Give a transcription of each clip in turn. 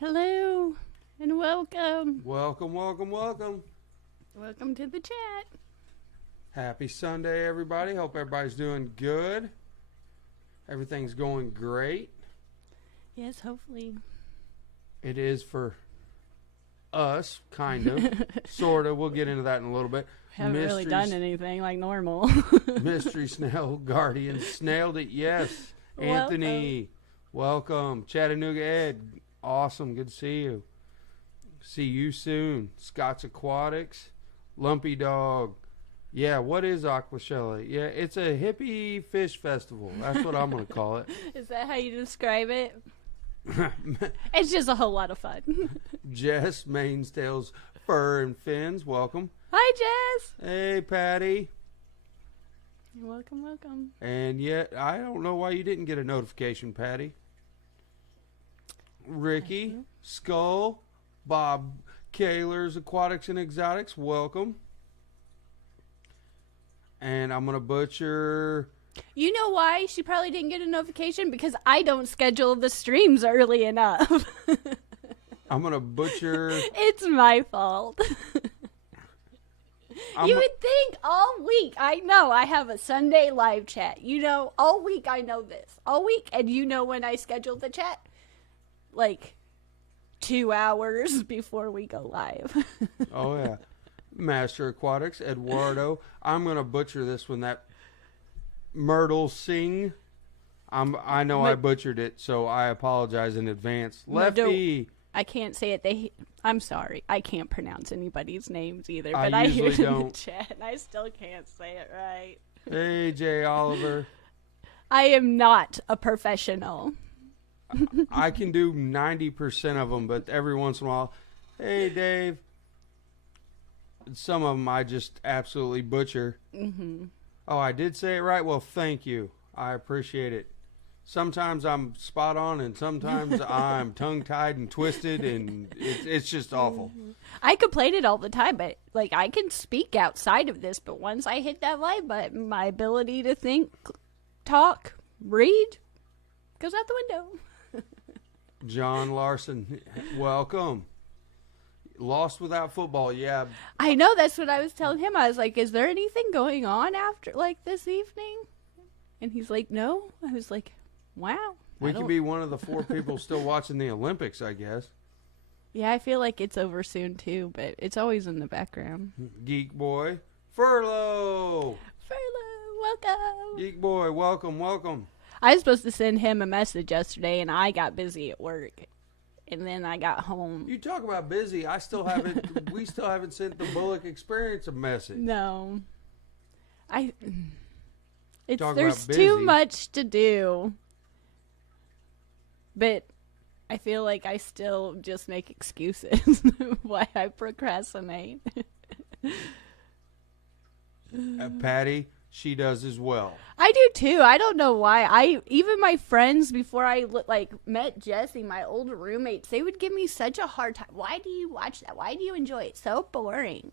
Hello and welcome. Welcome. Welcome to the chat. Happy Sunday, everybody. Hope everybody's doing good. Everything's going great. Yes, hopefully. It is for us, kind of. Sort of. We'll get into that in a little bit. Haven't really done anything like normal. Mystery Snail Guardian. Snailed it, yes. Anthony, welcome. Chattanooga Ed, awesome. Good to see you. See you soon. Scott's Aquatics. Lumpy Dog. Yeah, what is Aquashella? Yeah, it's a hippie fish festival. That's what I'm going to call it. Is that how you describe it? It's just a whole lot of fun. Jess, Mains, Tails, Fur, and Fins, welcome. Hi, Jess. Hey, Patty. Welcome. And yet, I don't know why you didn't get a notification, Patty. Ricky, Skull, Bob, Kaler's Aquatics and Exotics, welcome. And I'm going to butcher... You know why she probably didn't get a notification? Because I don't schedule the streams early enough. I'm going to butcher... It's my fault. You would think all week, I know I have a Sunday live chat. You know, all week I know this. All week, and you know when I schedule the chat? Like 2 hours before we go live. Oh, yeah. Master Aquatics, Eduardo. I'm going to butcher this one. That Myrtle Sing. I know I butchered it, so I apologize in advance. Lefty. I can't say it. I'm sorry. I can't pronounce anybody's names either. But I hear it usually in the don't. chat, and I still can't say it right. Hey, Jay Oliver. I am not a professional. I can do 90% of them, but every once in a while, hey, Dave. Some of them I just absolutely butcher. Mm-hmm. Oh, I did say it right? Well, thank you. I appreciate it. Sometimes I'm spot on, and sometimes I'm tongue-tied and twisted, and it's just awful. I complain it all the time, but like I can speak outside of this, but once I hit that live button, my ability to think, talk, read goes out the window. John Larson, welcome. Lost without football, yeah. I know, that's what I was telling him. I was like, is there anything going on after, like, this evening? And he's like, no. I was like, wow. We could be one of the 4 people still watching the Olympics, I guess. Yeah, I feel like it's over soon, too, but it's always in the background. Geek Boy. Furlough, welcome. Geek Boy, welcome. I was supposed to send him a message yesterday, and I got busy at work. And then I got home. You talk about busy. We still haven't sent the Bullock Experience a message. No. Talk there's about busy. too much to do. But I feel like I still just make excuses why I procrastinate. Patty, she does as well. I do too. I don't know why. Even my friends, before I met Jesse, my old roommates, they would give me such a hard time. Why do you watch that? Why do you enjoy it? It's so boring.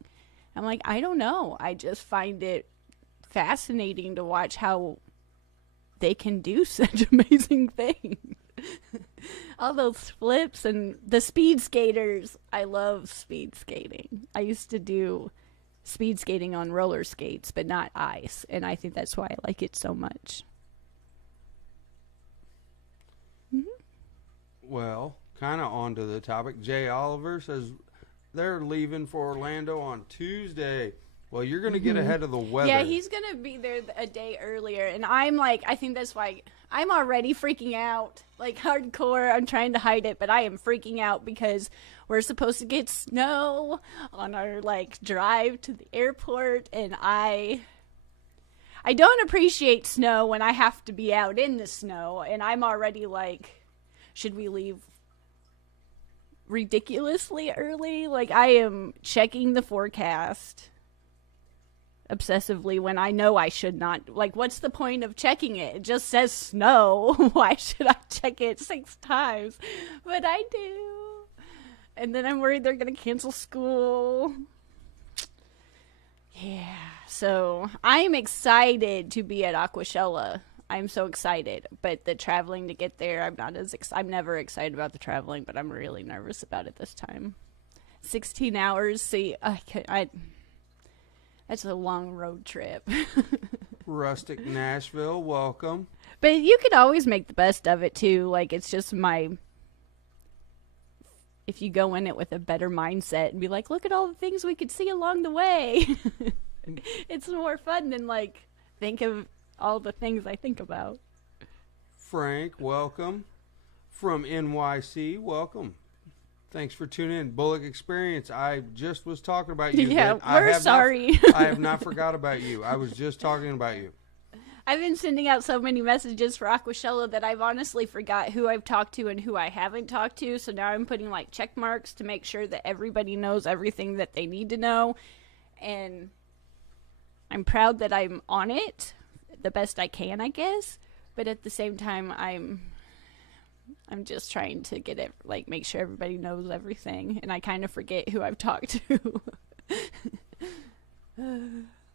I'm like, I don't know. I just find it fascinating to watch how they can do such amazing things. All those flips and the speed skaters. I love speed skating. I used to do speed skating on roller skates, but not ice, and I think that's why I like it so much. Mm-hmm. Well, kind of on to the topic. Jay Oliver says they're leaving for Orlando on Tuesday. Well, you're going to get ahead of the weather. Yeah, he's going to be there a day earlier, and I'm like, I think that's why I'm already freaking out, like hardcore. I'm trying to hide it, but I am freaking out because we're supposed to get snow on our drive to the airport, and I don't appreciate snow when I have to be out in the snow, and I'm already like, should we leave ridiculously early? Like, I am checking the forecast obsessively when I know I should not. Like, what's the point of checking it? It just says snow. Why should I check it 6 times? But I do. And then I'm worried they're going to cancel school. Yeah. So I'm excited to be at Aquashella. I'm so excited. But the traveling to get there, I'm not as I'm never excited about the traveling, but I'm really nervous about it this time. 16 hours. See, that's a long road trip. Rustic Nashville, welcome. But you could always make the best of it too. Like, it's just if you go in it with a better mindset and be like, look at all the things we could see along the way. It's more fun than like think of all the things I think about. Frank, welcome. From NYC, welcome. Thanks for tuning in. Bullock Experience, I just was talking about you. Yeah, we're sorry. I have not forgot about you. I was just talking about you. I've been sending out so many messages for Aquashella that I've honestly forgot who I've talked to and who I haven't talked to. So now I'm putting like check marks to make sure that everybody knows everything that they need to know. And I'm proud that I'm on it the best I can, I guess. But at the same time, I'm just trying to get it, like, make sure everybody knows everything. And I kind of forget who I've talked to.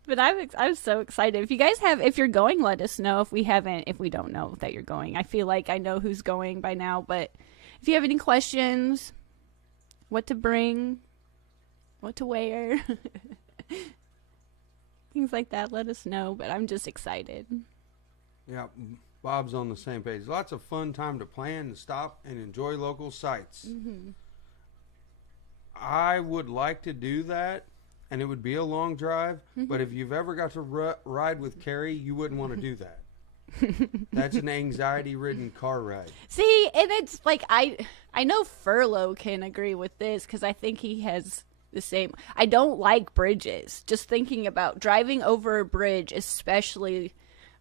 But I'm so excited. If you guys if you're going, let us know. If we don't know that you're going. I feel like I know who's going by now. But if you have any questions, what to bring, what to wear, things like that, let us know. But I'm just excited. Yeah, Bob's on the same page. Lots of fun time to plan, to stop, and enjoy local sites. Mm-hmm. I would like to do that, and it would be a long drive. Mm-hmm. But if you've ever got to ride with Kerri, you wouldn't want to do that. That's an anxiety-ridden car ride. See, and it's like I know Furlough can agree with this because I think he has the same. I don't like bridges. Just thinking about driving over a bridge, especially.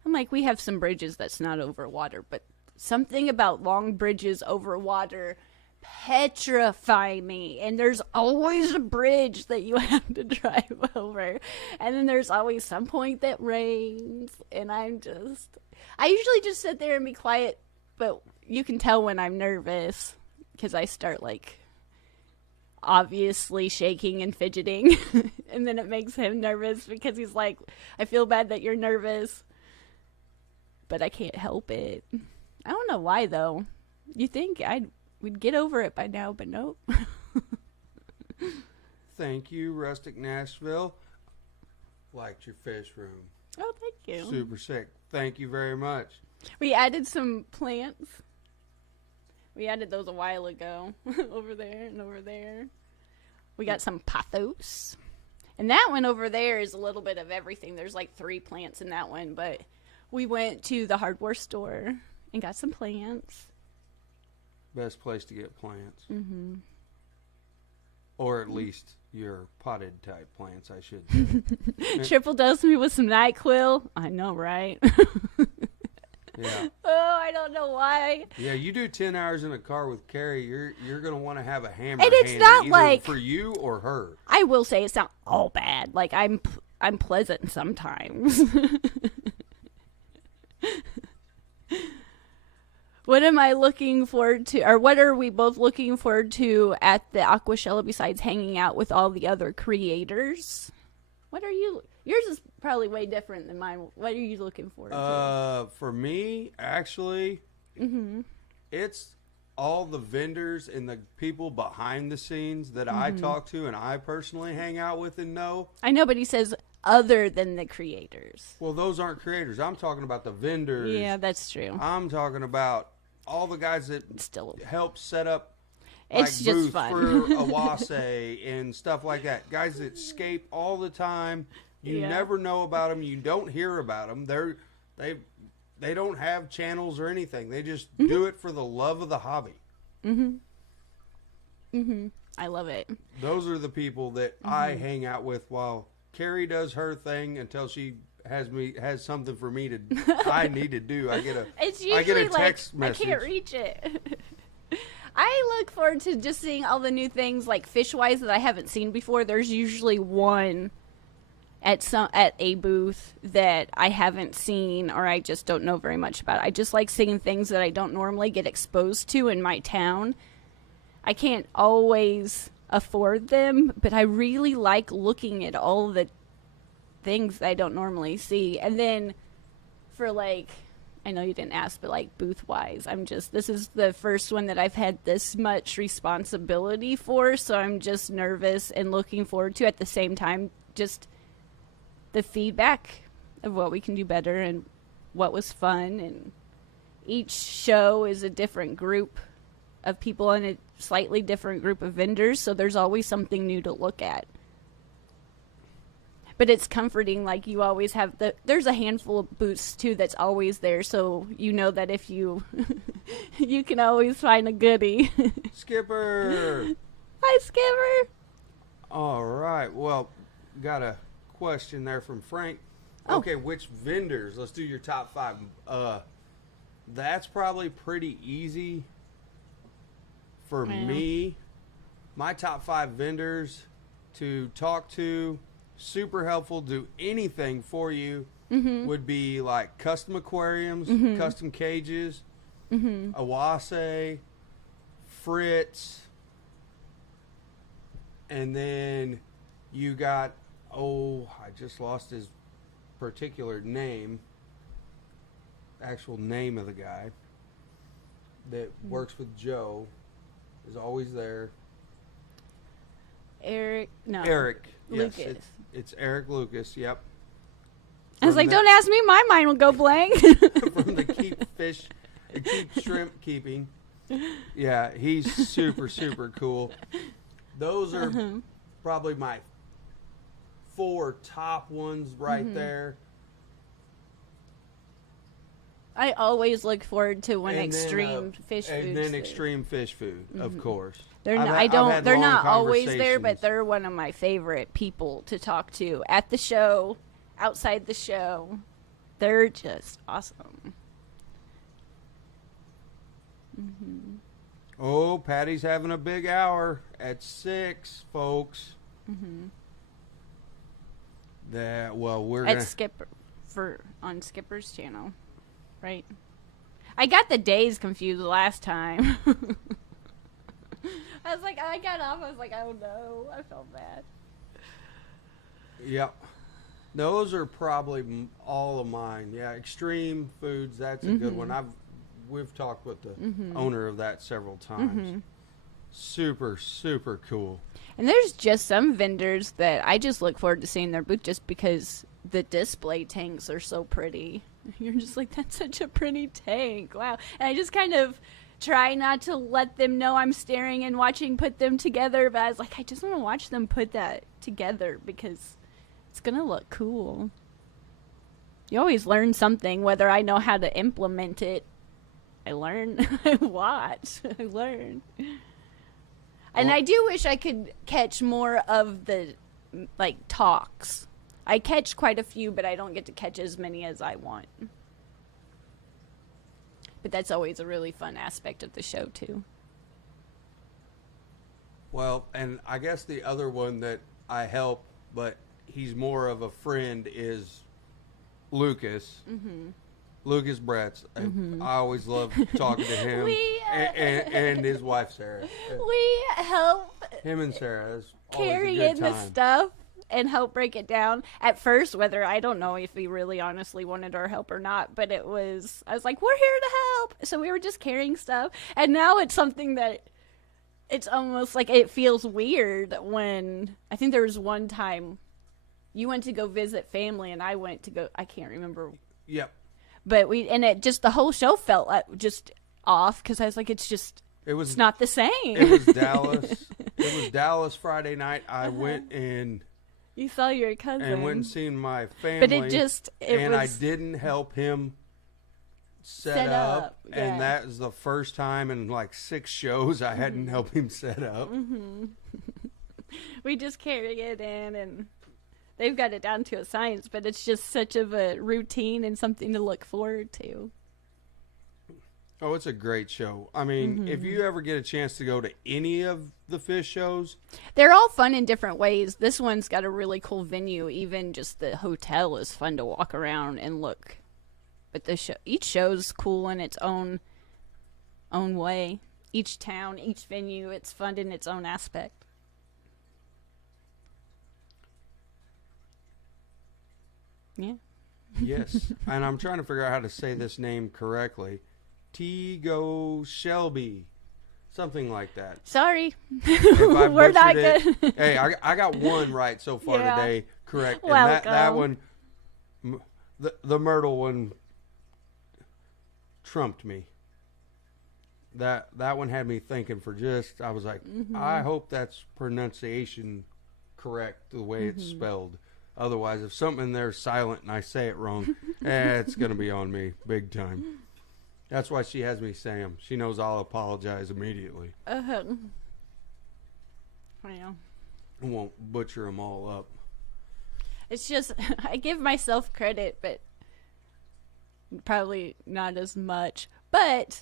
I'm like, we have some bridges that's not over water, but something about long bridges over water petrify me. And there's always a bridge that you have to drive over. And then there's always some point that rains. And I usually just sit there and be quiet, but you can tell when I'm nervous because I start like obviously shaking and fidgeting. And then it makes him nervous because he's like, I feel bad that you're nervous. But I can't help it. I don't know why, though. You think we'd get over it by now, but nope. Thank you, Rustic Nashville. Liked your fish room. Oh, thank you. Super sick. Thank you very much. We added some plants. We added those a while ago. Over there and over there. We got some pothos. And that one over there is a little bit of everything. There's like 3 plants in that one, but we went to the hardware store and got some plants. Best place to get plants. Mm-hmm. Or at least your potted type plants, I should say. Triple dose me with some NyQuil. I know, right? Yeah. Oh, I don't know why. Yeah, you do 10 hours in a car with Kerri, you're going to want to have a hammer and it's handy, not either like for you or her. I will say it's not all bad. Like I'm pleasant sometimes. What am I looking forward to, or what are we both looking forward to at the Aquashella besides hanging out with all the other creators? What are you? Yours is probably way different than mine. What are you looking forward to? For me, actually, it's all the vendors and the people behind the scenes that I talk to and I personally hang out with and know. I know, but he says other than the creators. Well, those aren't creators. I'm talking about the vendors. Yeah, that's true. I'm talking about all the guys that help set up it's like just booths fun. for Awase and stuff like that. Guys that escape all the time. You never know about them. You don't hear about them. They don't have channels or anything. They just do it for the love of the hobby. I love it. Those are the people that I hang out with while Kerri does her thing until she has something for me to I need to do. I get a text message. I can't reach it. I look forward to just seeing all the new things like fish-wise that I haven't seen before. There's usually one at a booth that I haven't seen or I just don't know very much about. I just like seeing things that I don't normally get exposed to in my town. I can't always afford them, but I really like looking at all the things I don't normally see. And then for like I know you didn't ask, but like booth wise, this is the first one that I've had this much responsibility for, so I'm just nervous and looking forward to at the same time just the feedback of what we can do better and what was fun. And each show is a different group of people and a slightly different group of vendors, so there's always something new to look at. But it's comforting, like you always have there's a handful of booths too that's always there, so you know that if you you can always find a goodie. Skipper! Hi, Skipper! All right, well, got a question there from Frank. Oh. Okay, which vendors? Let's do your top 5. That's probably pretty easy for me. My top 5 vendors to talk to, super helpful, do anything for you, would be like custom aquariums, custom cages, Awase, Fritz, and then you got, I just lost his particular name, actual name of the guy that works with Joe, is always there. Eric, yes, Lucas. it's Eric Lucas, yep. I was like, don't ask me, my mind will go blank. From the keep shrimp keeping. Yeah, he's super, super cool. Those are probably my 4 top ones right there. I always look forward to when And Extreme Fish Food. And then Extreme Fish Food, of course. They're not always there, but they're one of my favorite people to talk to at the show, outside the show. They're just awesome. Oh, Patty's having a big hour at 6, folks. We're at gonna Skipper on Skipper's channel, right? I got the days confused last time. I was like, I got off. I was like, oh no, I felt bad. Yep. Those are probably all of mine. Yeah, Extreme Foods, that's a good one. We've talked with the owner of that several times. Super, super cool. And there's just some vendors that I just look forward to seeing their booth just because the display tanks are so pretty. You're just like, that's such a pretty tank. Wow. And I just kind of try not to let them know I'm staring and watching put them together, but I was like, I just want to watch them put that together because it's going to look cool. You always learn something, whether I know how to implement it. I learn, I watch, I learn. And I do wish I could catch more of the, like, talks. I catch quite a few, but I don't get to catch as many as I want. But that's always a really fun aspect of the show, too. Well, and I guess the other one that I help, but he's more of a friend, is Lucas. Lucas Bretz. I always love talking to him. And his wife, Sarah. We help Him and Sarah. carry in the stuff and help break it down. At first, whether I don't know if he really honestly wanted our help or not, but I was like, we're here to help. So we were just carrying stuff. And now it's something that it's almost like it feels weird when I think there was one time you went to go visit family and I went to go, I can't remember. Yep. But the whole show felt just off because I was like, it's not the same. It was Dallas. It was Dallas Friday night. I went and you saw your cousin and went and seen my family. But I didn't help him set up. Yeah. And that was the first time in like 6 shows I hadn't helped him set up. We just carry it in and they've got it down to a science, but it's just such of a routine and something to look forward to. Oh, it's a great show. I mean, if you ever get a chance to go to any of the fish shows, they're all fun in different ways. This one's got a really cool venue. Even just the hotel is fun to walk around and look. But each show's cool in its own way. Each town, each venue, it's fun in its own aspect. Yeah. Yes, and I'm trying to figure out how to say this name correctly. Tigo Shelby. Something like that. Sorry. We're not good. Hey, I got one right so far today. Correct. And Welcome. that one, the Myrtle one, trumped me. That one had me thinking for just, I was like, I hope that's pronunciation correct the way it's spelled. Otherwise, if something in there is silent and I say it wrong, it's going to be on me big time. That's why she has me Sam. She knows I'll apologize immediately. I know. I won't butcher them all up. It's just, I give myself credit, but probably not as much. But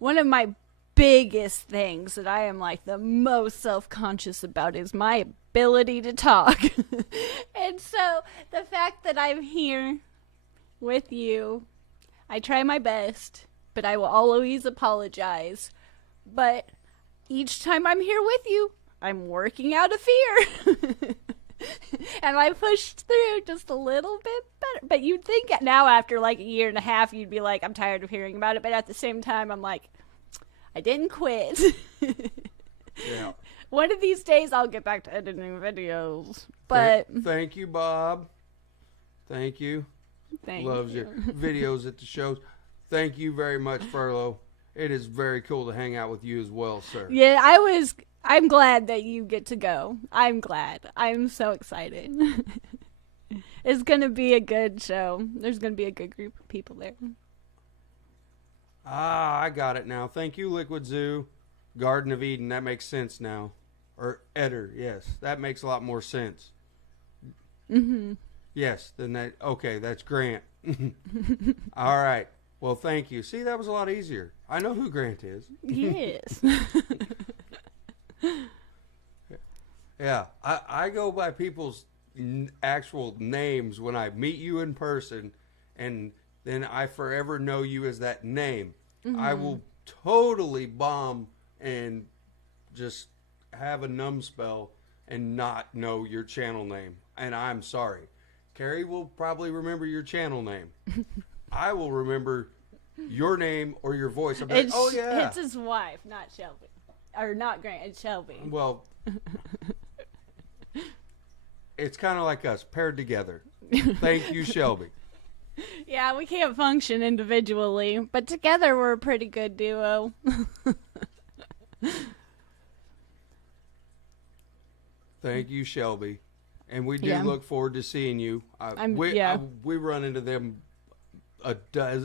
one of my biggest things that I am like the most self-conscious about is my ability to talk. And so the fact that I'm here with you, I try my best, but I will always apologize. But each time I'm here with you, I'm working out of fear. And I pushed through just a little bit better. But you'd think now after like a year and a half, you'd be like, I'm tired of hearing about it. But at the same time, I'm like, I didn't quit. Yeah. One of these days, I'll get back to editing videos. But thank you, Bob. Thank you. Loves your videos at the shows. Thank you very much, Furlow. It is very cool to hang out with you as well, sir. Yeah, I'm glad that you get to go. I'm glad. I'm so excited. It's going to be a good show. There's going to be a good group of people there. Ah, I got it now. Thank you, Liquid Zoo. Garden of Eden, that makes sense now. Or Eder, yes. That makes a lot more sense. Mm-hmm. Yes, then that, okay, that's Grant. All right. Well, thank you. See, that was a lot easier. I know who Grant is. Yes. Yeah, I go by people's actual names when I meet you in person, and then I forever know you as that name. Mm-hmm. I will totally bomb and just have a numbspell and not know your channel name, and I'm sorry. Kerri will probably remember your channel name. I will remember your name or your voice. I'm like, oh yeah, it's his wife, not Shelby, or not Grant. It's Shelby. Well, it's kind of like us paired together. Thank you, Shelby. Yeah, we can't function individually, but together we're a pretty good duo. Thank you, Shelby. And we do look forward to seeing you. We run into them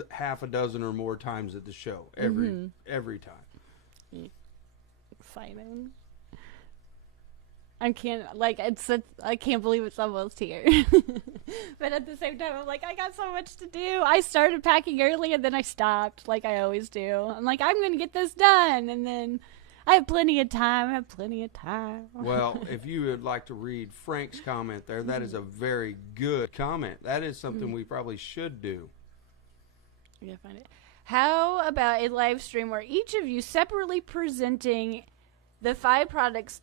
half a dozen or more times at the show every time. Exciting. I can't believe it's almost here. But at the same time, I'm like, I got so much to do. I started packing early and then I stopped, like I always do. I'm like, I'm going to get this done. And then I have plenty of time. Well, if you would like to read Frank's comment there, that is a very good comment. That is something we probably should do. I gotta find it. How about a live stream where each of you separately presenting the 5 products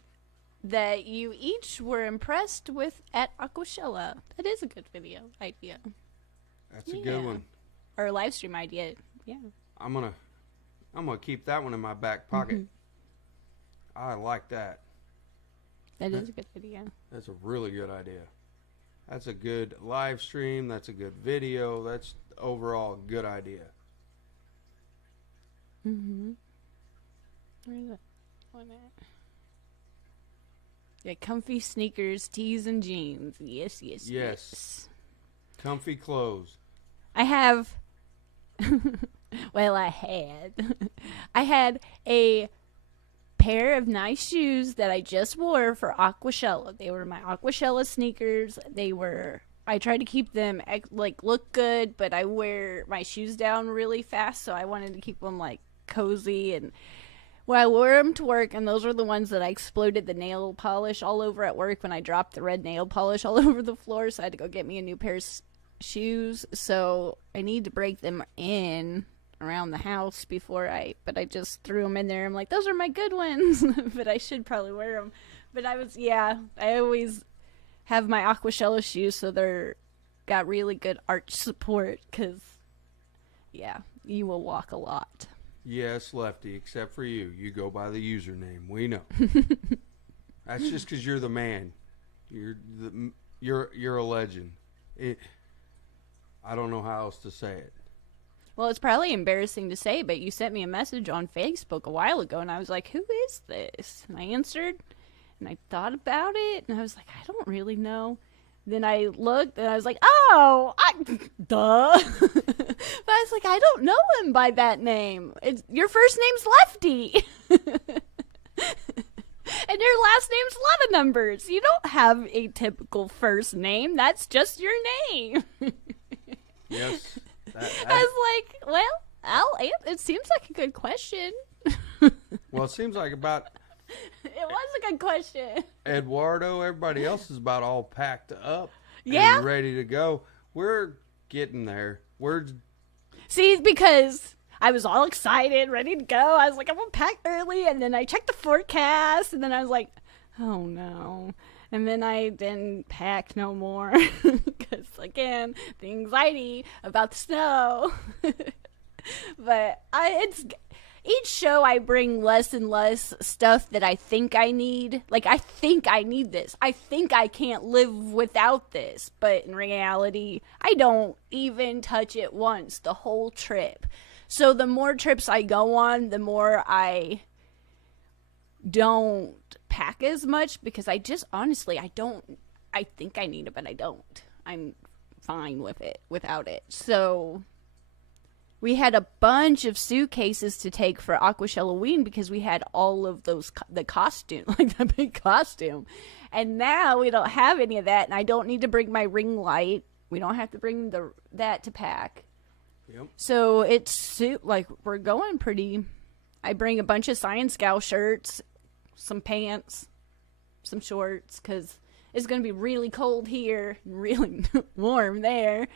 that you each were impressed with at Aquashella? That is a good video idea. That's a good one. Or a live stream idea. Yeah. I'm gonna keep that one in my back pocket. I like that. That is a good video. That's a really good idea. That's a good live stream. That's a good video. That's overall a good idea. Mm-hmm. Where is it? Yeah, comfy sneakers, tees, and jeans. Yes. Comfy clothes. I have... I had a pair of nice shoes that I just wore for Aquashella. They were my Aquashella sneakers. I tried to keep them look good, but I wear my shoes down really fast, so I wanted to keep them cozy. And I wore them to work, and those were the ones that I exploded the nail polish all over at work when I dropped the red nail polish all over the floor. So I had to go get me a new pair of shoes. So I need to break them in around the house but I just threw them in there. I'm like, those are my good ones. But I should probably wear them. But I always have my Aquashella shoes, so they're got really good arch support because, yeah, you will walk a lot. Yes, Lefty, except for you. You go by the username. We know. That's just because you're the man. You're a legend. I don't know how else to say it. Well, it's probably embarrassing to say, but you sent me a message on Facebook a while ago, and I was like, who is this? And I answered, and I thought about it, and I was like, I don't really know. Then I looked, and I was like, oh, duh. But I was like, I don't know him by that name. Your first name's Lefty. And your last name's a lot of numbers. You don't have a typical first name. That's just your name. Yes. I was like, well, it seems like a good question. Well, it seems like about... It was a good question. Eduardo, everybody else is about all packed up. Yeah. And ready to go. We're getting there. See, because I was all excited, ready to go. I was like, I'm going to pack early. And then I checked the forecast. And then I was like, oh, no. And then I didn't pack no more. Because, again, the anxiety about the snow. But each show I bring less and less stuff that I think I need. Like, I think I need this. I think I can't live without this. But in reality, I don't even touch it once the whole trip. So the more trips I go on, the more I don't pack as much because I just, honestly, I think I need it, but I don't. I'm fine with it, without it. So we had a bunch of suitcases to take for Aquashella Orlando because we had all of those, the costume, like the big costume. And now we don't have any of that, and I don't need to bring my ring light. We don't have to bring that to pack. Yep. So it's like we're going pretty. I bring a bunch of ScienceGal shirts, some pants, some shorts, because it's going to be really cold here and really warm there.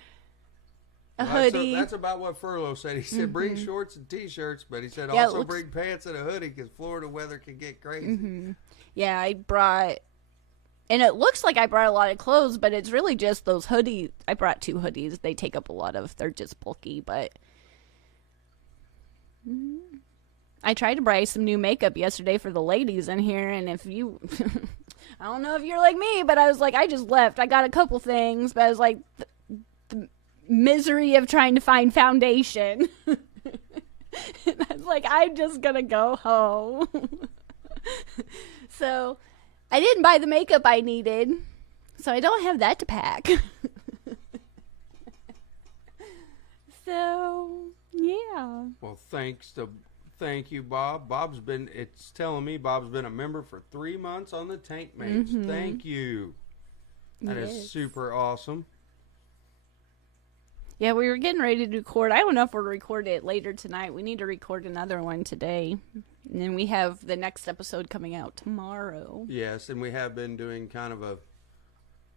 A hoodie. That's about what Furlow said. He said bring shorts and T-shirts, but he said also bring pants and a hoodie because Florida weather can get crazy. Yeah, I brought... And it looks like I brought a lot of clothes, but it's really just those hoodies. I brought 2 hoodies. They take up a lot of... They're just bulky, but... I tried to buy some new makeup yesterday for the ladies in here, and if you... I don't know if you're like me, but I was like, I just left. I got a couple things, but I was like... The misery of trying to find foundation. And I was like, I'm just gonna go home. So... I didn't buy the makeup I needed, so I don't have that to pack. So, yeah. Well, thank you, Bob. It's telling me Bob's been a member for 3 months on the Tank Mates. Thank you. That is super awesome. Yeah, we were getting ready to record. I don't know if we'll record it later tonight. We need to record another one today. And then we have the next episode coming out tomorrow. Yes, and we have been doing kind of a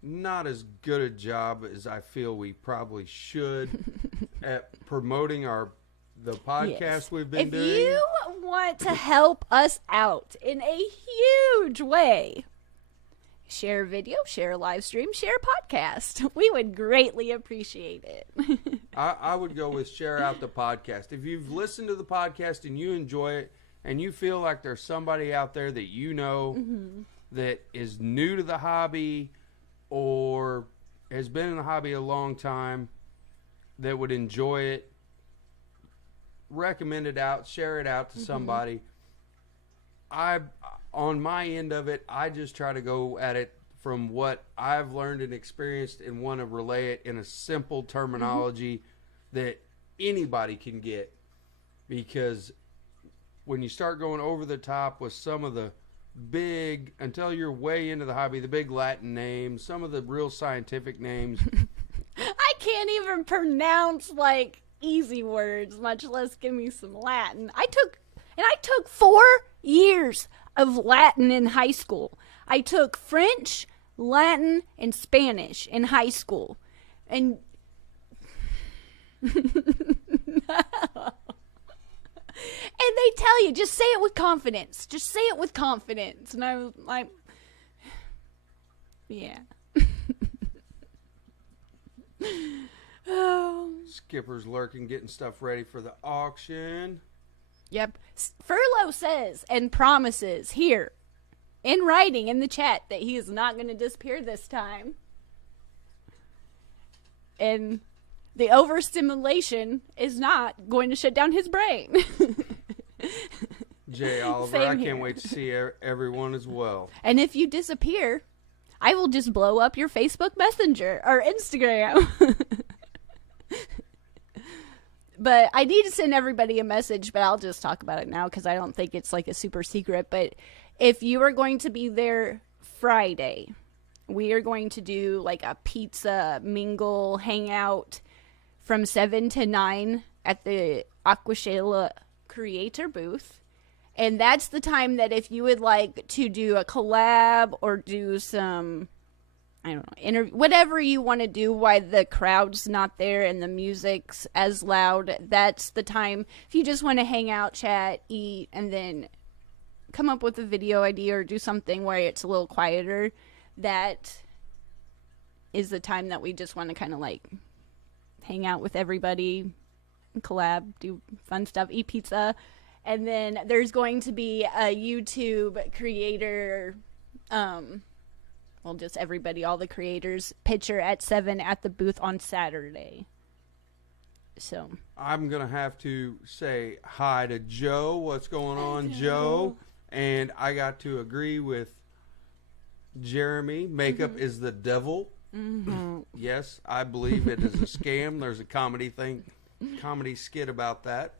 not as good a job as I feel we probably should at promoting the podcast we've been doing. If you want to help us out in a huge way, share a video, share a live stream, share a podcast. We would greatly appreciate it. I would go with share out the podcast. If you've listened to the podcast and you enjoy it, and you feel like there's somebody out there that you know that is new to the hobby or has been in the hobby a long time that would enjoy it, recommend it out, share it out to somebody. On my end of it, I just try to go at it from what I've learned and experienced and want to relay it in a simple terminology that anybody can get, because when you start going over the top with some of the big, until you're way into the hobby, the big Latin names, some of the real scientific names. I can't even pronounce, like, easy words, much less give me some Latin. I took 4 years of Latin in high school. I took French, Latin, and Spanish in high school. And... And they tell you, just say it with confidence. Just say it with confidence. And I was like, Oh. Skipper's lurking, getting stuff ready for the auction. Yep. Furlough says and promises here in writing in the chat that he is not going to disappear this time. And the overstimulation is not going to shut down his brain. Jay Oliver, Same I here. can't wait to see everyone as well. And if you disappear, I will just blow up your Facebook Messenger or Instagram. But I need to send everybody a message, but I'll just talk about it now because I don't think it's like a super secret. But if you are going to be there Friday, we are going to do like a pizza mingle hangout from 7 to 9 at the Aquashella creator booth. And that's the time that if you would like to do a collab or do some, I don't know, whatever you want to do while the crowd's not there and the music's as loud, that's the time. If you just want to hang out, chat, eat, and then come up with a video idea or do something where it's a little quieter, that is the time that we just want to kind of like hang out with everybody, collab, do fun stuff, eat pizza. And then there's going to be a YouTube creator, just everybody, all the creators, picture at 7 at the booth on Saturday. So I'm going to have to say hi to Joe. What's going on, Joe? And I got to agree with Jeremy. Makeup is the devil. Mm-hmm. Yes, I believe it is a scam. There's a comedy skit about that.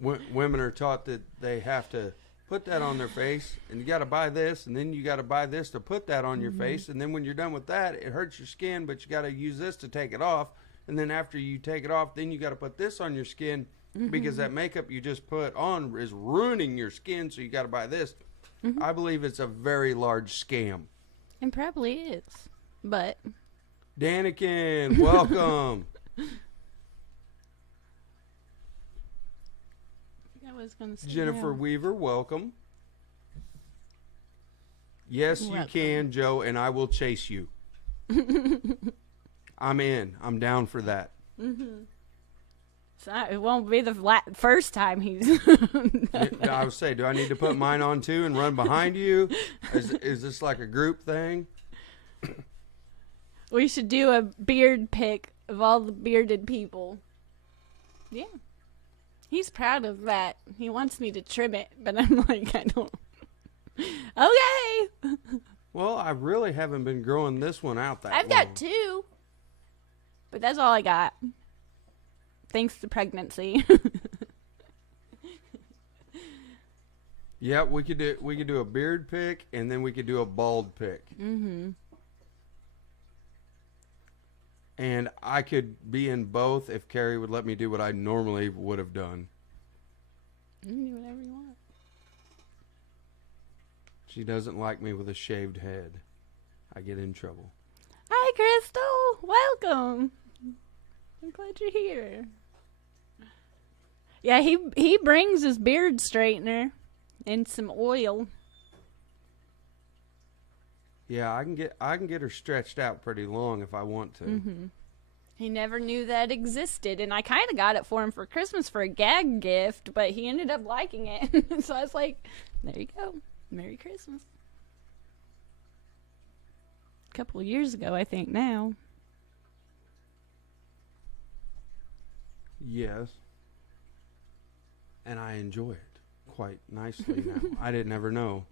Women are taught that they have to put that on their face, and you got to buy this, and then you got to buy this to put that on your face, and then when you're done with that, it hurts your skin, but you got to use this to take it off, and then after you take it off, then you got to put this on your skin, because that makeup you just put on is ruining your skin, so you got to buy this. I believe it's a very large scam. And probably is, but Danikin, welcome. I was gonna say Jennifer Weaver, welcome. Yes, you can, Joe, and I will chase you. I'm in. I'm down for that. So it won't be the first time he's. I would say, do I need to put mine on too and run behind you? Is this like a group thing? We should do a beard pic of all the bearded people. Yeah. He's proud of that. He wants me to trim it, but I'm like, I don't. Okay. Well, I really haven't been growing this one out that I've long. got 2. But that's all I got. Thanks to pregnancy. Yeah, we could do a beard pick, and then we could do a bald pick. Mm-hmm. And I could be in both if Kerri would let me do what I normally would have done. You can do whatever you want. She doesn't like me with a shaved head. I get in trouble. Hi, Crystal. Welcome. I'm glad you're here. Yeah, he brings his beard straightener and some oil. Yeah, I can get her stretched out pretty long if I want to. Mm-hmm. He never knew that existed, and I kind of got it for him for Christmas for a gag gift, but he ended up liking it. So I was like, there you go. Merry Christmas. A couple of years ago, I think now. Yes. And I enjoy it quite nicely now. I didn't ever know.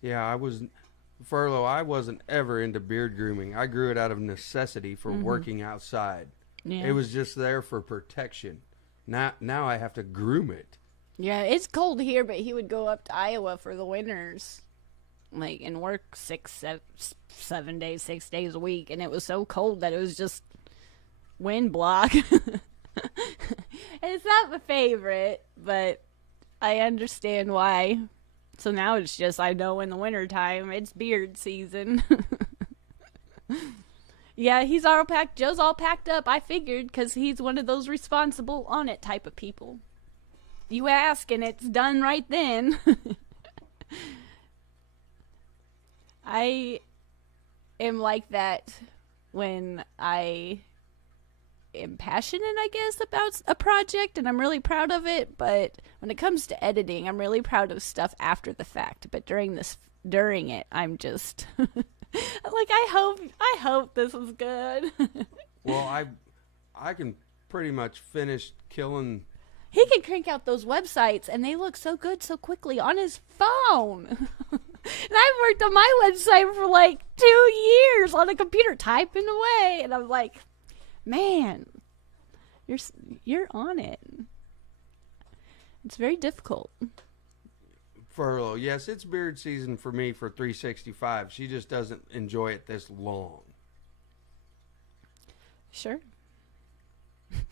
Yeah, I wasn't ever into beard grooming. I grew it out of necessity for working outside. Yeah. It was just there for protection. Now I have to groom it. Yeah, it's cold here, but he would go up to Iowa for the winters, like, and work 7 days, 6 days a week, and it was so cold that it was just wind block. And it's not my favorite, but I understand why. So now it's just, I know in the wintertime, it's beard season. Yeah, he's all packed. Joe's all packed up, I figured, because he's one of those responsible on it type of people. You ask, and it's done right then. I am like that when I am passionate, I guess, about a project, and I'm really proud of it. But when it comes to editing, I'm really proud of stuff after the fact. But during it, I'm just like, I hope this is good. Well, I can pretty much finish killing. He can crank out those websites, and they look so good so quickly on his phone. And I've worked on my website for like 2 years on a computer, typing away, and I'm like, man, you're on it. It's very difficult. Furlough, yes, it's beard season for me for 365. She just doesn't enjoy it this long. Sure.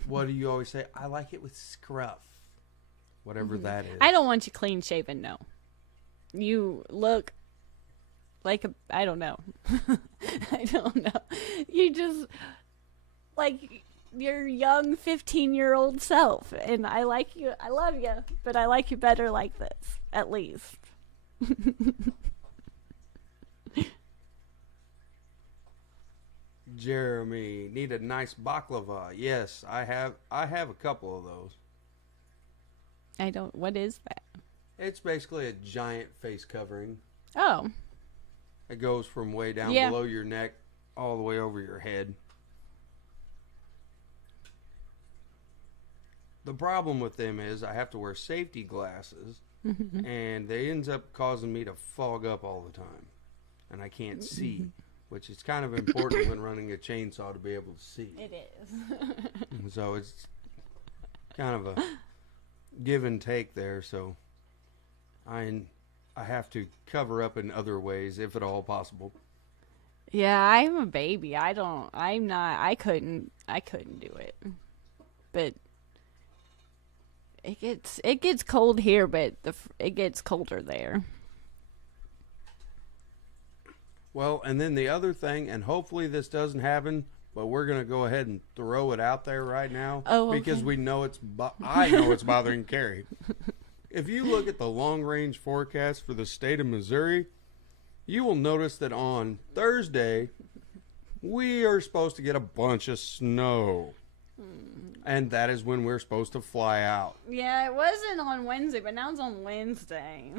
What do you always say? I like it with scruff. Whatever that is. I don't want you clean shaven, no. You look like I don't know. I don't know. You just like your young 15-year-old self. And I like you. I love you. But I like you better like this, at least. Jeremy, need a nice baklava. Yes, I have a couple of those. What is that? It's basically a giant face covering. Oh. It goes from way down below your neck all the way over your head. The problem with them is I have to wear safety glasses, and they ends up causing me to fog up all the time, and I can't see, which is kind of important when running a chainsaw to be able to see. It is. So it's kind of a give and take there. So I have to cover up in other ways, if at all possible. Yeah, I'm a baby. I couldn't do it. But it gets cold here, but it gets colder there. Well, and then the other thing, and hopefully this doesn't happen, but we're going to go ahead and throw it out there right now. Oh, okay. Because we know I know it's bothering Kerri. If you look at the long-range forecast for the state of Missouri, you will notice that on Thursday, we are supposed to get a bunch of snow. And that is when we're supposed to fly out. Yeah, it wasn't on Wednesday, but now it's on Wednesday.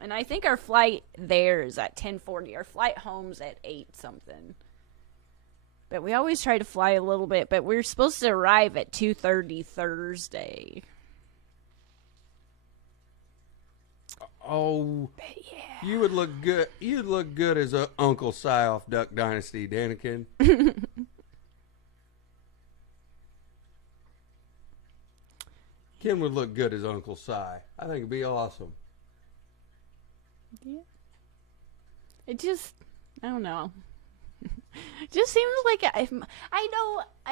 And I think our flight there is at 10:40. Our flight home's at 8 something. But we always try to fly a little bit, but we're supposed to arrive at 2:30 Thursday. Oh, but yeah. You would look good. You'd look good as a Uncle Si off Duck Dynasty, Danikin. Ken would look good as Uncle Si. I think it'd be awesome. Yeah. It just, I don't know. Just seems like I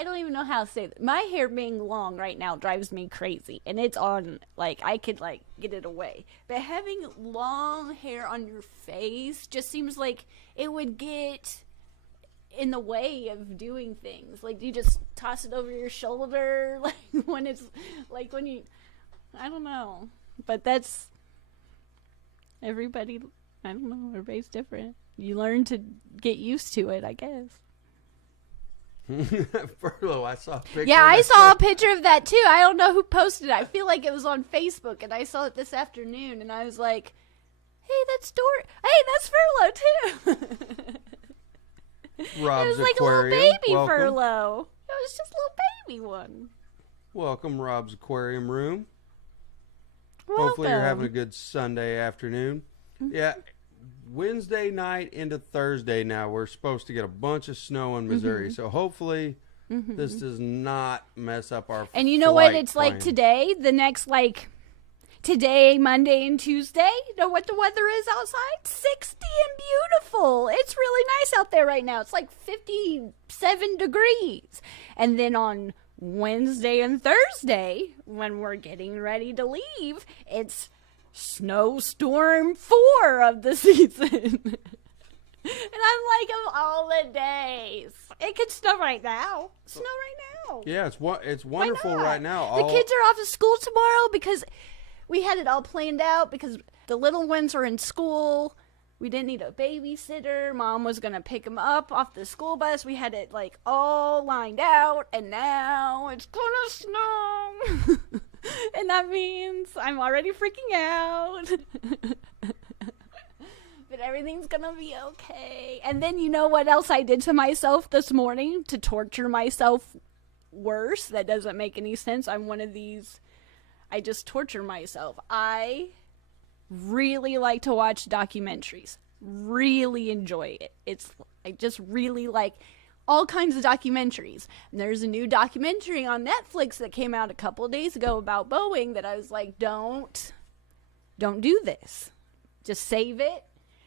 don't even know how to say that. My hair being long right now drives me crazy, and it's on, like, I could like get it away, but having long hair on your face just seems like it would get in the way of doing things. Like, you just toss it over your shoulder, like when it's like when you, I don't know, but that's everybody. I don't know. Everybody's different. You learn to get used to it, I guess. Furlough, I saw a picture. Yeah, I saw a picture of that too. I don't know who posted it. I feel like it was on Facebook, and I saw it this afternoon, and I was like, "Hey, that's Dory. Hey, that's Furlough too." Rob's it was like Aquarium. A little baby Welcome. Furlough. It was just a little baby one. Welcome, Rob's Aquarium Room. Welcome. Hopefully you're having a good Sunday afternoon. Yeah, Wednesday night into Thursday now, we're supposed to get a bunch of snow in Missouri. So hopefully this does not mess up our And you know what flight it's like plan. today? The next, like, today, Monday, and Tuesday? You know what the weather is outside? 60 and beautiful. It's really nice out there right now. It's like 57 degrees. And then on Wednesday and Thursday, when we're getting ready to leave, it's snowstorm 4 of the season. And I'm like, of all the days, it could snow right now. Snow right now. Yeah, it's wonderful right now. The kids are off to school tomorrow because we had it all planned out because the little ones are in school We didn't need a babysitter. Mom was going to pick him up off the school bus. We had it like all lined out, and now it's going to snow. And that means I'm already freaking out. But everything's going to be okay. And then you know what else I did to myself this morning to torture myself worse? That doesn't make any sense. I'm one of these, I just torture myself. I really like to watch documentaries. Really enjoy it. I just really like all kinds of documentaries. And there's a new documentary on Netflix that came out a couple of days ago about Boeing that I was like, don't do this. Just save it.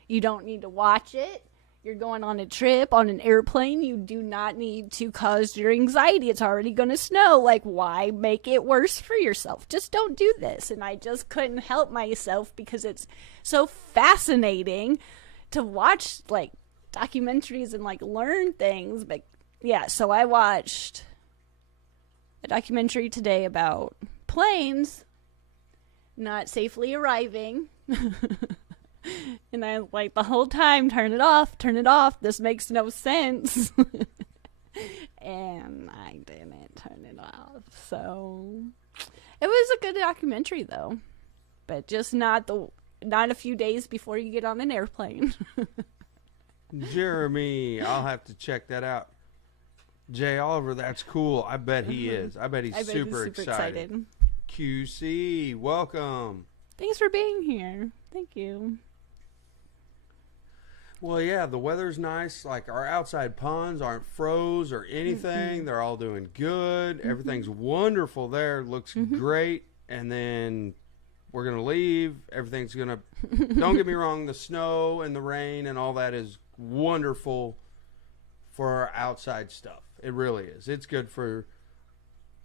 You don't need to watch it. You're going on a trip on an airplane. You do not need to cause your anxiety. It's already going to snow. Like, why make it worse for yourself? Just don't do this. And I just couldn't help myself because it's so fascinating to watch, like, documentaries and, like, learn things. But, yeah, so I watched a documentary today about planes not safely arriving. And I like the whole time, turn it off, this makes no sense. And I didn't turn it off. So it was a good documentary though. But just not a few days before you get on an airplane. Jeremy, I'll have to check that out. Jay Oliver, that's cool. I bet he is. I bet he's super excited. QC, welcome. Thanks for being here. Thank you. Well, yeah, the weather's nice. Like, our outside ponds aren't froze or anything. They're all doing good. Everything's wonderful there. Looks great. And then we're going to leave. Everything's going to... Don't get me wrong, the snow and the rain and all that is wonderful for our outside stuff. It really is. It's good for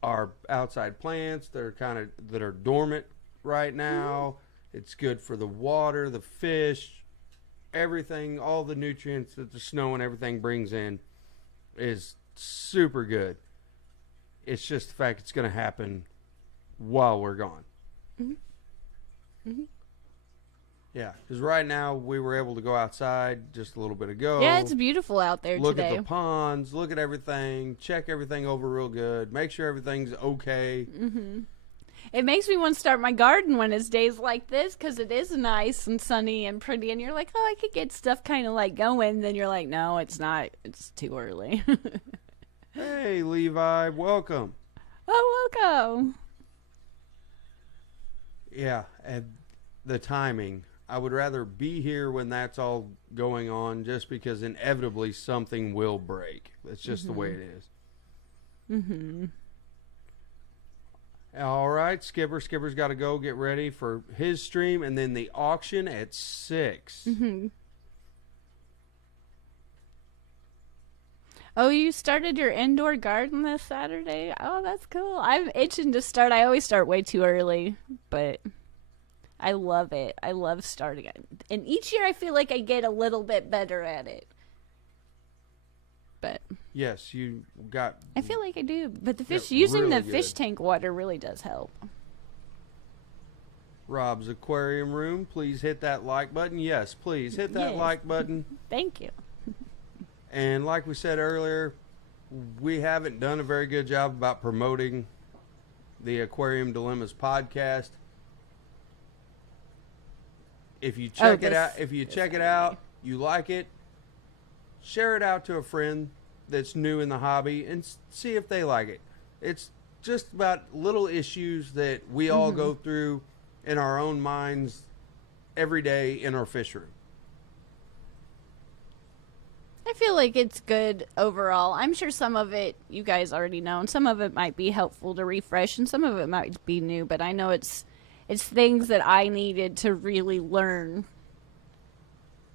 our outside plants that are dormant right now. It's good for the water, the fish, everything, all the nutrients that the snow and everything brings in is super good. It's just the fact it's going to happen while we're gone. Yeah, because right now we were able to go outside just a little bit ago. Yeah, it's beautiful out there look today. Look at the ponds, look at everything, check everything over real good, make sure everything's okay. It makes me want to start my garden when it's days like this because it is nice and sunny and pretty. And you're like, oh, I could get stuff kind of like going. Then you're like, no, it's not. It's too early. Hey, Levi, welcome. Oh, welcome. Yeah, and the timing. I would rather be here when that's all going on just because inevitably something will break. That's just the way it is. All right, Skipper's got to go get ready for his stream and then the auction at 6. Oh, you started your indoor garden this Saturday? Oh, that's cool. I'm itching to start. I always start way too early, but I love it. I love starting it. And each year I feel like I get a little bit better at it. But yes, you got... I feel like I do. But the fish, using the fish tank water really does help. Rob's Aquarium Room, please hit that like button. Yes, please hit that like button. Thank you. And like we said earlier, we haven't done a very good job about promoting the Aquarium Dilemmas podcast. If you check it out, you like it, share it out to a friend that's new in the hobby and see if they like it. It's just about little issues that we all go through in our own minds every day in our fish room. I feel like it's good overall. I'm sure some of it you guys already know, and some of it might be helpful to refresh, and some of it might be new, but I know it's things that I needed to really learn,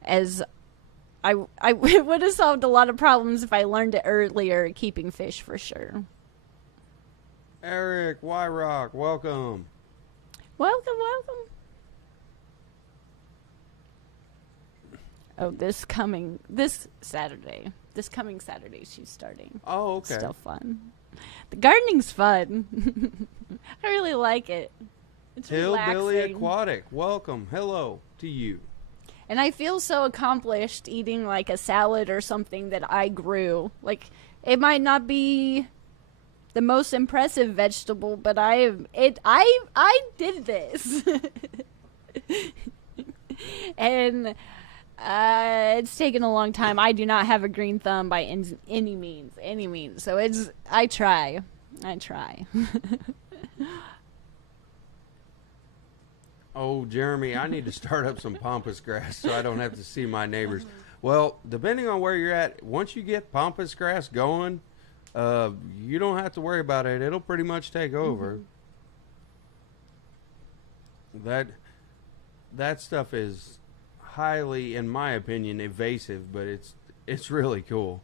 as I would have solved a lot of problems if I learned it earlier, keeping fish for sure. Eric, Y-Rock, welcome. Welcome. Oh, this coming Saturday she's starting. Oh, okay. Still fun. The gardening's fun. I really like it. It's Hillbilly relaxing. Aquatic, welcome. Hello to you. And I feel so accomplished eating like a salad or something that I grew. Like, it might not be the most impressive vegetable, but I did this. And it's taken a long time. I do not have a green thumb by any means. So I try. Oh, Jeremy, I need to start up some pampas grass so I don't have to see my neighbors. Well, depending on where you're at, once you get pampas grass going, you don't have to worry about it. It'll pretty much take over. That stuff is highly, in my opinion, evasive, but it's really cool.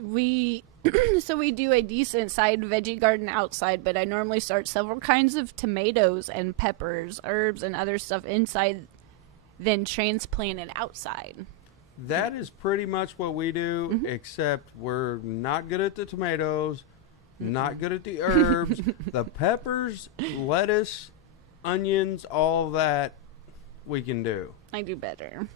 We do a decent sized veggie garden outside, but I normally start several kinds of tomatoes and peppers, herbs, and other stuff inside, then transplant it outside. That is pretty much what we do, except we're not good at the tomatoes, not good at the herbs, the peppers, lettuce, onions, all that we can do. I do better.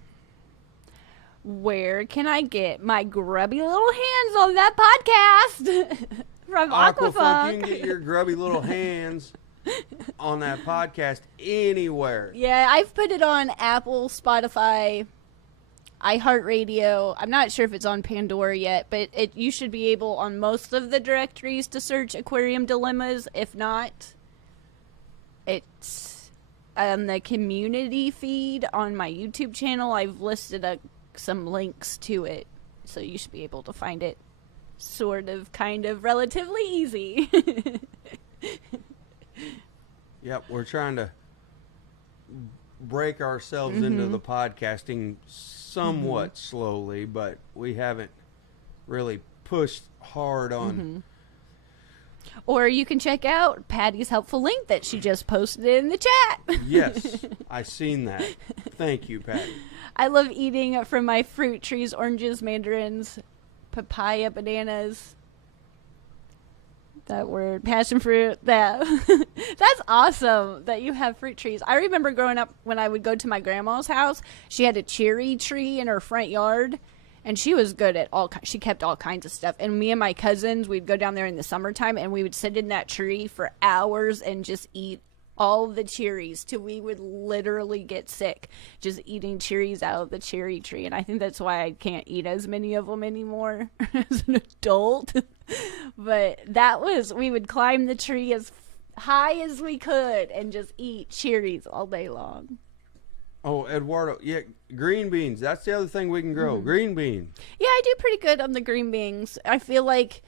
Where can I get my grubby little hands on that podcast? From Aquafunk. You can get your grubby little hands on that podcast anywhere. Yeah, I've put it on Apple, Spotify, iHeartRadio. I'm not sure if it's on Pandora yet, but you should be able on most of the directories to search Aquarium Dilemmas. If not, it's on the community feed on my YouTube channel. I've listed some links to it, so you should be able to find it kind of relatively easy. Yep, we're trying to break ourselves into the podcasting somewhat slowly, but we haven't really pushed hard on. Or you can check out Patty's helpful link that she just posted in the chat. Yes, I seen that. Thank you, Patty. I love eating from my fruit trees, oranges, mandarins, papaya, bananas. That word, passion fruit. That's awesome that you have fruit trees. I remember growing up when I would go to my grandma's house. She had a cherry tree in her front yard, and she was good at she kept all kinds of stuff. And me and my cousins, we'd go down there in the summertime, and we would sit in that tree for hours and just eat all the cherries till we would literally get sick just eating cherries out of the cherry tree. And I think that's why I can't eat as many of them anymore as an adult. But we would climb the tree as high as we could and just eat cherries all day long. Oh, Eduardo, yeah, green beans. That's the other thing we can grow. Green beans. Yeah, I do pretty good on the green beans. I feel like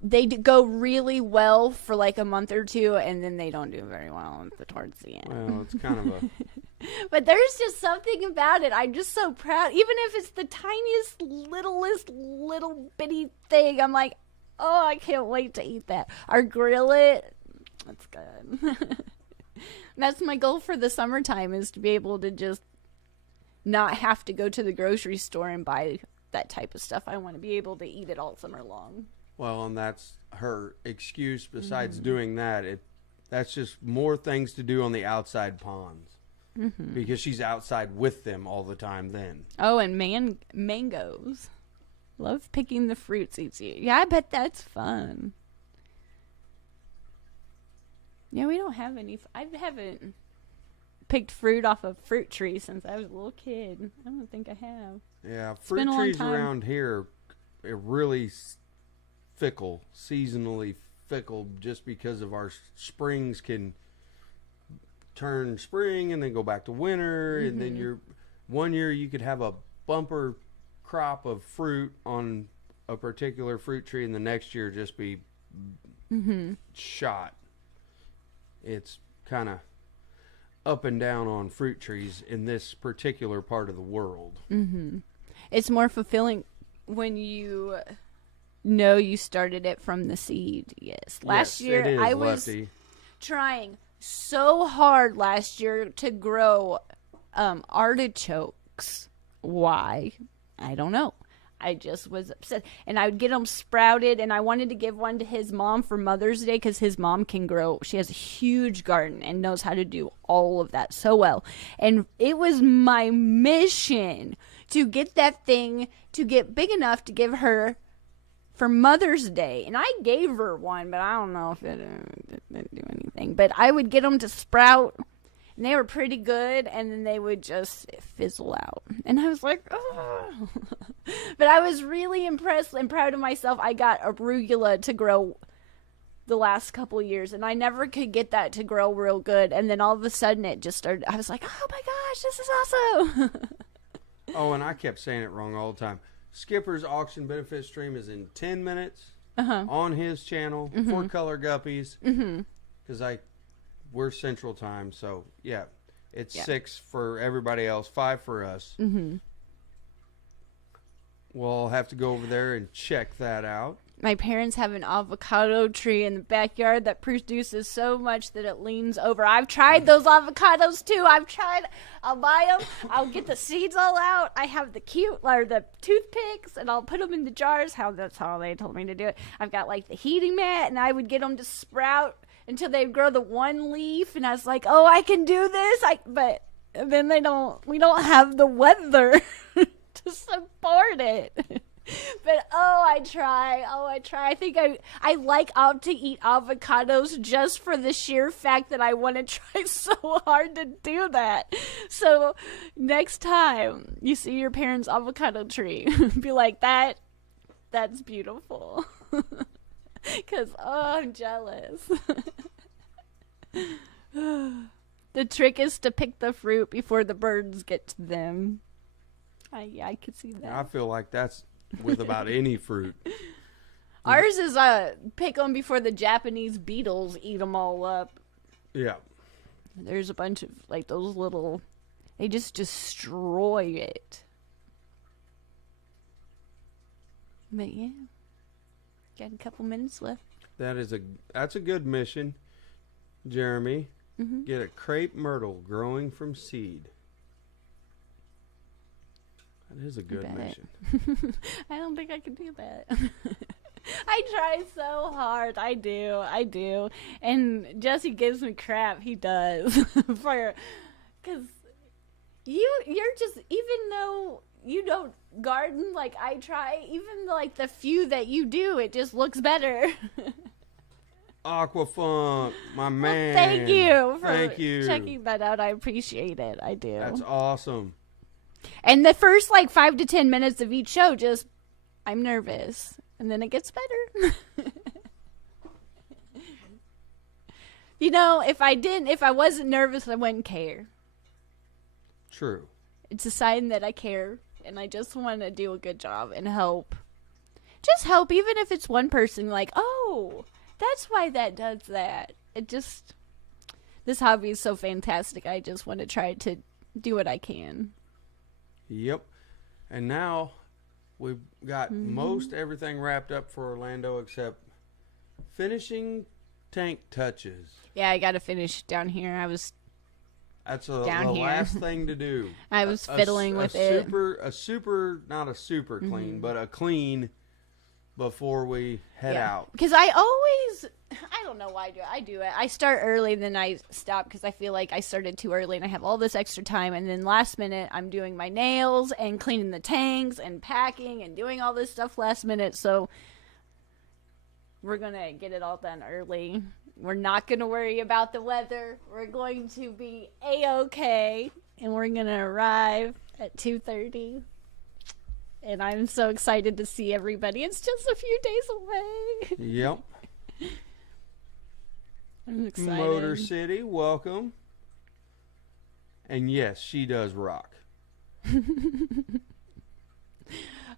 they go really well for like a month or two, and then they don't do very well towards the end. Well, it's kind of a... But there's just something about it. I'm just so proud. Even if it's the tiniest, little bitty thing, I'm like, oh, I can't wait to eat that. Or grill it. That's good. That's my goal for the summertime, is to be able to just not have to go to the grocery store and buy that type of stuff. I want to be able to eat it all summer long. Well, and that's her excuse besides doing that. That's just more things to do on the outside ponds. Because she's outside with them all the time then. Oh, and mangoes. Love picking the fruits each year. Yeah, I bet that's fun. Yeah, we don't have any. I haven't picked fruit off a fruit tree since I was a little kid. I don't think I have. Yeah, fruit trees around here are really fickle, seasonally fickle, just because of our springs can turn spring and then go back to winter, and then one year you could have a bumper crop of fruit on a particular fruit tree, and the next year just be shot. It's kind of up and down on fruit trees in this particular part of the world. It's more fulfilling when you know you started it from the seed. Yes. Last year I was trying so hard last year to grow artichokes. Why? I don't know. I just was upset. And I would get them sprouted, and I wanted to give one to his mom for Mother's Day because his mom can grow. She has a huge garden and knows how to do all of that so well. And it was my mission to get that thing to get big enough to give her for Mother's Day. And I gave her one, but I don't know if it didn't do anything. But I would get them to sprout, and they were pretty good, and then they would just fizzle out. And I was like, oh. But I was really impressed and proud of myself. I got arugula to grow the last couple of years, and I never could get that to grow real good. And then all of a sudden it just started. I was like, oh my gosh, this is awesome. Oh, and I kept saying it wrong all the time. Skipper's auction benefit stream is in 10 minutes on his channel for color guppies. Because we're Central Time, so yeah, it's 6 for everybody else, 5 for us. We'll have to go over there and check that out. My parents have an avocado tree in the backyard that produces so much that it leans over. I've tried those avocados too. I'll buy them. I'll get the seeds all out. I have the toothpicks, and I'll put them in the jars. That's how they told me to do it. I've got like the heating mat, and I would get them to sprout until they grow the one leaf. And I was like, oh, I can do this. But then we don't have the weather to support it. But I try. I think I like to eat avocados just for the sheer fact that I want to try so hard to do that. So next time you see your parents' avocado tree, be like, that's beautiful. Because I'm jealous. The trick is to pick the fruit before the birds get to them. I could see that. I feel like that's with about any fruit. Ours is pick them before the Japanese beetles eat them all up. Yeah. There's a bunch of like those little, they just destroy it. But yeah, got a couple minutes left. That's a good mission, Jeremy. Get a crepe myrtle growing from seed. That is a good mission. I don't think I can do that. I try so hard. I do. And Jesse gives me crap. He does. Because you're just, even though you don't garden like I try, even like the few that you do, it just looks better. Aquafunk, my man. Well, thank you for checking that out. I appreciate it. I do. That's awesome. And the first 5 to 10 minutes of each show, I'm nervous, and then it gets better. If I wasn't nervous, I wouldn't care. True. It's a sign that I care, and I just want to do a good job and help. Just help, even if it's one person, like, oh, that's why that does that. This hobby is so fantastic. I just want to try to do what I can. Yep. And now we've got most everything wrapped up for Orlando except finishing tank touches. Yeah, I got to finish down here. That's the last thing to do. I was fiddling with it. Not a super clean, but a clean before we head out. Because I don't know why I do it. I start early, then I stop because I feel like I started too early and I have all this extra time. And then last minute, I'm doing my nails and cleaning the tanks and packing and doing all this stuff last minute. So we're going to get it all done early. We're not going to worry about the weather. We're going to be A-okay. And we're going to arrive at 2:30. And I'm so excited to see everybody. It's just a few days away. Yep. I'm excited. Motor City, welcome. And yes, she does rock.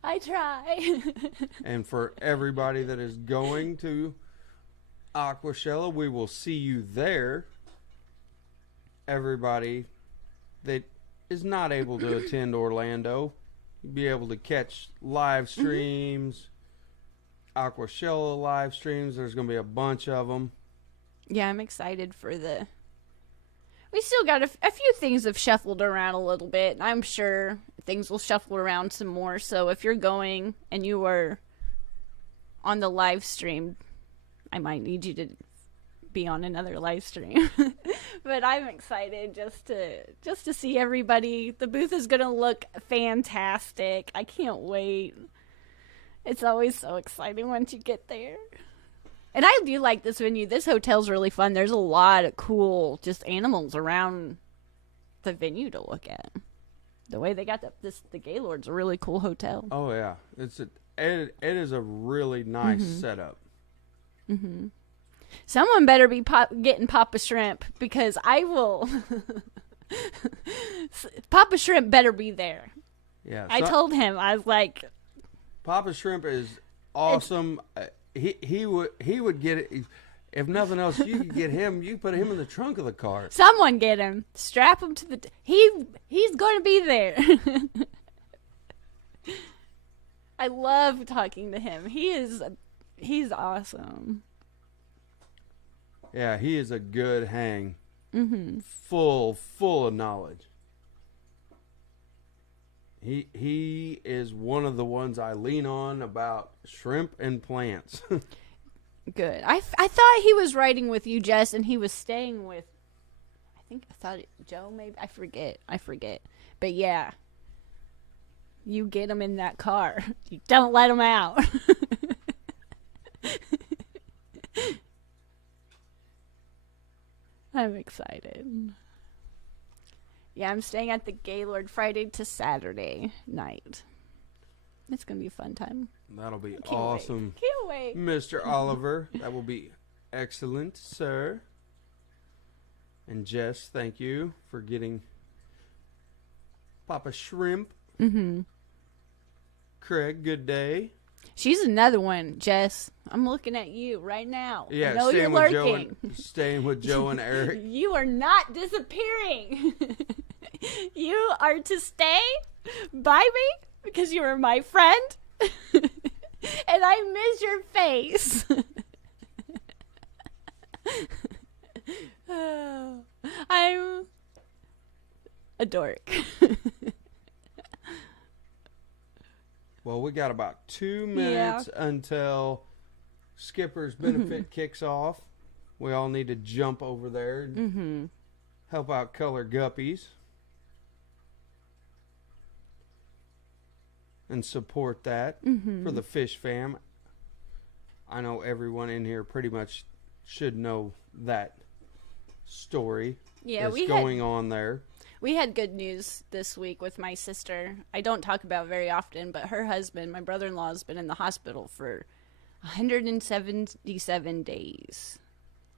I try. And for everybody that is going to Aquashella, we will see you there. Everybody that is not able to attend Orlando, you'll be able to catch live streams, Aquashella live streams. There's going to be a bunch of them. Yeah, I'm excited for we still got a few things have shuffled around a little bit, and I'm sure things will shuffle around some more. So if you're going and you are on the live stream, I might need you to be on another live stream. But I'm excited just to see everybody. The booth is gonna look fantastic. I can't wait. It's always so exciting once you get there. And I do like this venue. This hotel's really fun. There's a lot of cool just animals around the venue to look at. The way they got the Gaylord's a really cool hotel. Oh yeah, it is a really nice setup. Mm-hmm. Someone better be getting Papa Shrimp, because I will. Papa Shrimp better be there. Yeah, I told him, I was like, Papa Shrimp is awesome. He would get it. If nothing else, you could get him. You put him in the trunk of the car. Someone get him. Strap him to the. He's going to be there. I love talking to him. He's awesome. Yeah, he is a good hang. Mm-hmm. Full of knowledge. He is one of the ones I lean on about shrimp and plants. Good. I thought he was riding with you, Jess, and he was staying with. I thought Joe, maybe. I forget. But yeah, you get him in that car. You don't let him out. I'm excited. Yeah, I'm staying at the Gaylord Friday to Saturday night. It's going to be a fun time. That'll be awesome. Can't wait. Mr. Oliver, that will be excellent, sir. And Jess, thank you for getting Papa Shrimp. Mm-hmm. Craig, good day. She's another one, Jess. I'm looking at you right now. Yeah, I know you're lurking. Staying with Joe and Eric. You are not disappearing. You are to stay by me because you are my friend. And I miss your face. I'm a dork. Well, we got about 2 minutes until Skipper's benefit kicks off. We all need to jump over there and help out Color Guppies and support that for the fish fam. I know everyone in here pretty much should know that story that's going on there. We had good news this week with my sister. I don't talk about it very often, but her husband, my brother-in-law, has been in the hospital for 177 days.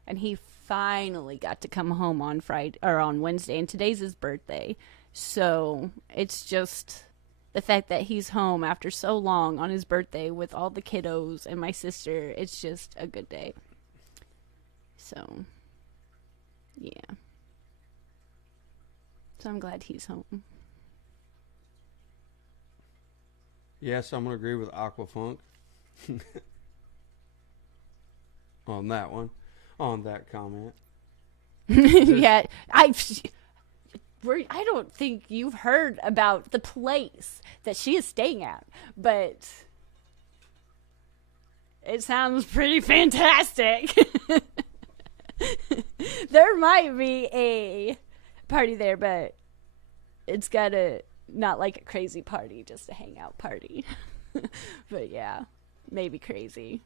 And he finally got to come home on Friday or on Wednesday, and today's his birthday. So it's just the fact that he's home after so long on his birthday with all the kiddos and my sister. It's just a good day. So, yeah. So I'm glad he's home. Yes, I'm going to agree with Aquafunk on that one, on that comment. Yeah, I don't think you've heard about the place that she is staying at, but it sounds pretty fantastic. There might be a party there, but it's gotta not like a crazy party, just a hangout party. But yeah, maybe crazy.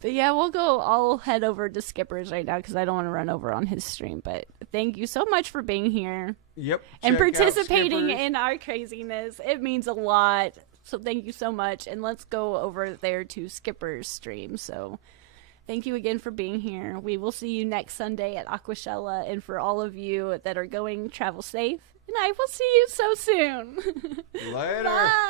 But yeah, I'll head over to Skipper's right now because I don't want to run over on his stream. But thank you so much for being here. Yep. And participating in our craziness. It means a lot. So thank you so much. And let's go over there to Skipper's stream. So thank you again for being here. We will see you next Sunday at Aquashella. And for all of you that are going, travel safe. And I will see you so soon. Later. Bye.